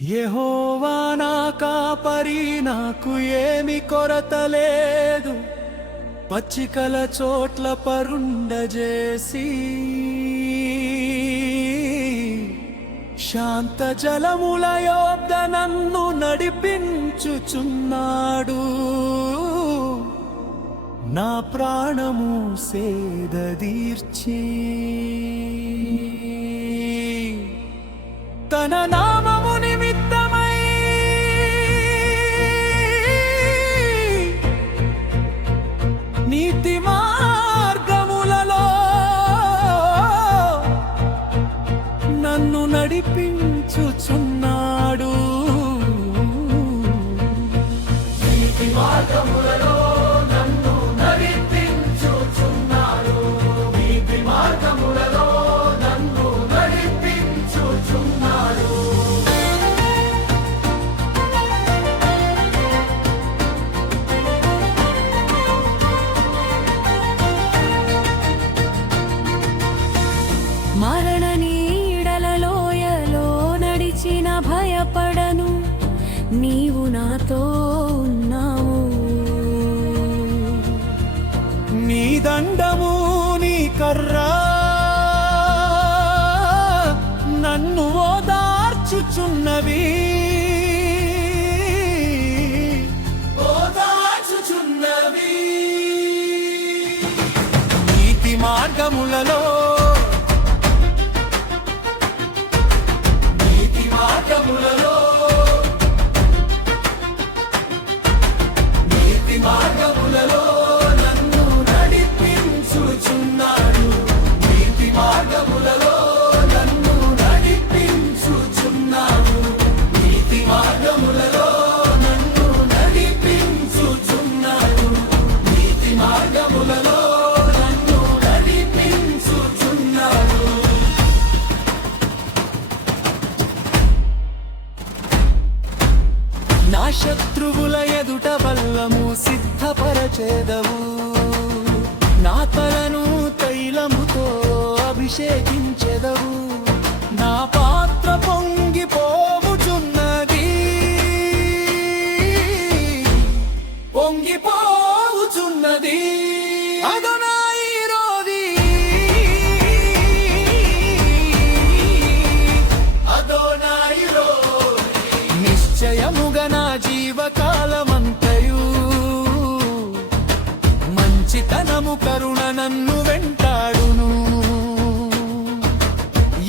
యహోవా నా కాపరి నాకు ఏమి కొరత లేదు పచ్చికల చోట్ల పరుండజేసి శాంత జలముల యొద్ద నన్ను నడిపించుచున్నాడు. నా ప్రాణము సేదీర్చి తన నా మార్గములలో నన్ను నడిపించుచున్నాడు నీతి మార్గములలో నన్ను నడిపించుచున్నాడు మరణ నీడలలోయలో నడిచిన భయపడను. నీవు నాతో దండము నీ కర్రా. నన్ను ఓదార్చుచున్నవి. ఓదార్చుచున్నవి. నీతి మార్గములలో శత్రువుల ఎదుట బల్లము సిద్ధపరచేదవు. నా తలను తైలముతో అభిషేకించెదవు. నా పాత్ర పొంగిపోవుచున్నది. పొంగిపోవుచున్నది. అదన నిశ్చయముగా నా జీవకాలమంతయు. మంచితనము కరుణ నన్ను వెంటాడును.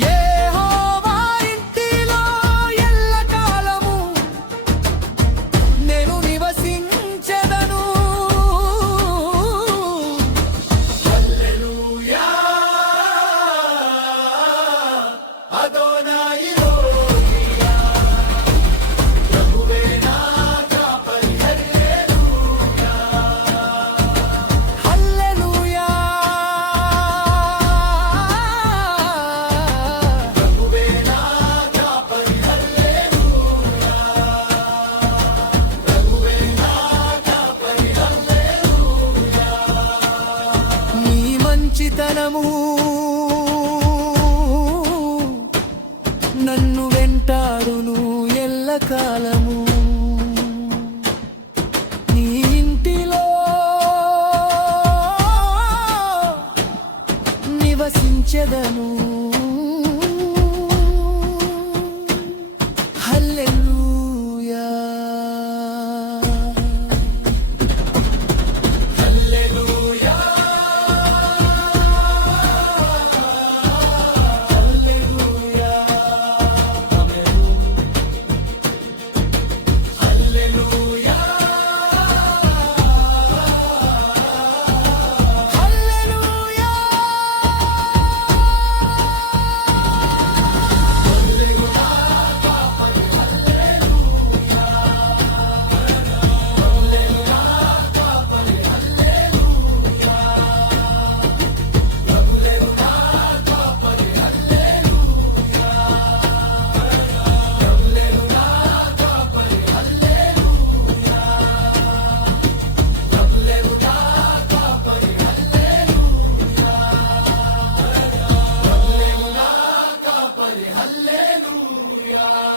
యెహోవా నిత్యము నన్ను వెంటాడును ఎల్లకాలము. నీ ఇంటిలో నివసించదను. Hallelujah.